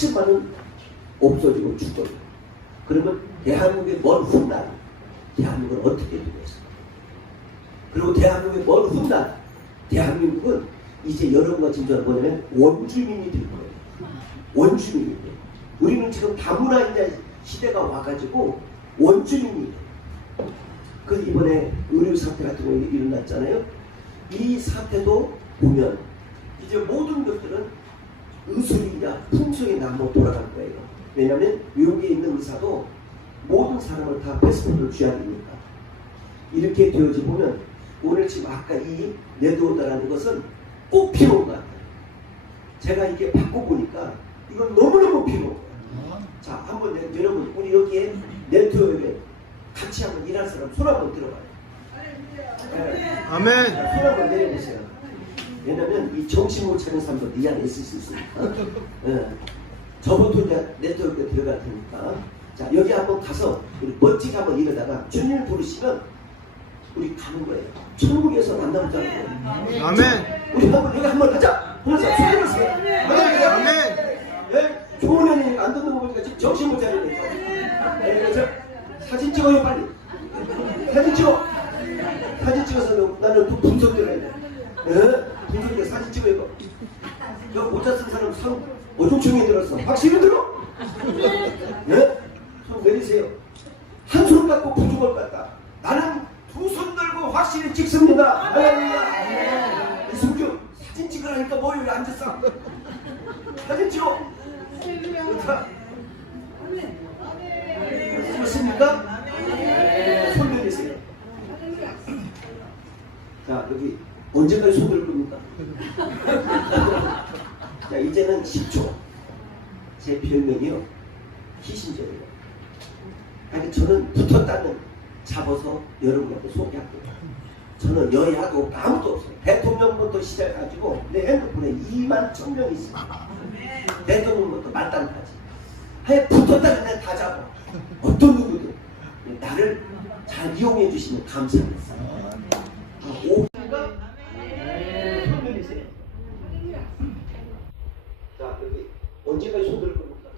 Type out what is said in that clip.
10만은 없어지고 죽어요. 그러면 대한민국의 먼 훗날 대한민국은 어떻게 되겠어요? 그리고 대한민국의 먼 훗날 대한민국은 이제 여러분과 진짜 뭐냐면 원주민이 될 거예요. 원주민이 돼요. 우리는 지금 다문화인자 시대가 와가지고 원주민이 돼요. 그 이번에 의료 사태 같은 거 일어났잖아요. 이 사태도 보면 이제 모든 것들은 의술이냐 풍속이나 한번 돌아갈 거예요. 왜냐하면 외국에 있는 의사도 모든 사람을 다 패스포트를 쥐어야 되니까. 이렇게 되어져 보면 오늘 지금 아까 이 네드워더라는 것은 꼭 필요한 것 같아요. 제가 이게 바꿔보니까 이건 너무너무 필요한 거예요. 자, 한번 여- 여러분 우리 여기에 네트워크에 같이 한번 일할 사람 손 한번 들어봐요. 네. 아멘. 자, 손 한번 내려보세요. 왜냐면 이 정신 못 차리는 사람도 이 안에 있을 수 있으니까. 예. 저부터 이제 네트워크에 들어갈 테니까. 자, 여기 한번 가서 우리 멋지게 한번 이러다가 주님 부르시면 우리 가는 거예요. 천국에서 만나보자는 거예요. 아멘. 우리 한번 여기 한번 가자. 그래서 손 들으세요. 아멘. 예? 좋은 애니까 안 듣는 거 보니까 지금 정신 못 차리니까. 예, 그래서 사진 찍어요 빨리. 사진 찍어. 사진 찍어서 나는 또 분석 들어야 돼. 예? 분석에 사진 찍어요. 이거. 여기 모자 쓴 사람 상 어중충이 들었어. 확실히 들어? 예? 손 내리세요. 한 손 갖고 부족할 것 같다. 나는 두 손 들고 확실히 찍습니다. 할렐루야. 이승규 사진 찍으라니까 뭐 여기 앉았어. 사진 찍어. 좋다. 맞습니까? 네, 손 내리세요. 자, 여기 언제까지 손들 겁니까? 자, 이제는 10초. 제 별명이요. 희신적이에요. 아니, 저는 붙었다는 잡아서 여러분한테 소개할게요. 저는 없고 아무도 없어요. 대통령부터 시작해가지고 내 핸드폰에 2만 천 명이 있어요. 대통령부터 만단까지. 하여 붙었다는 내다 잡아. 어떤 누구든 나를 잘 이용해 주시면 감사합니다. 손들리세요. 자, 여기 언제까지 손 들고 겁니까?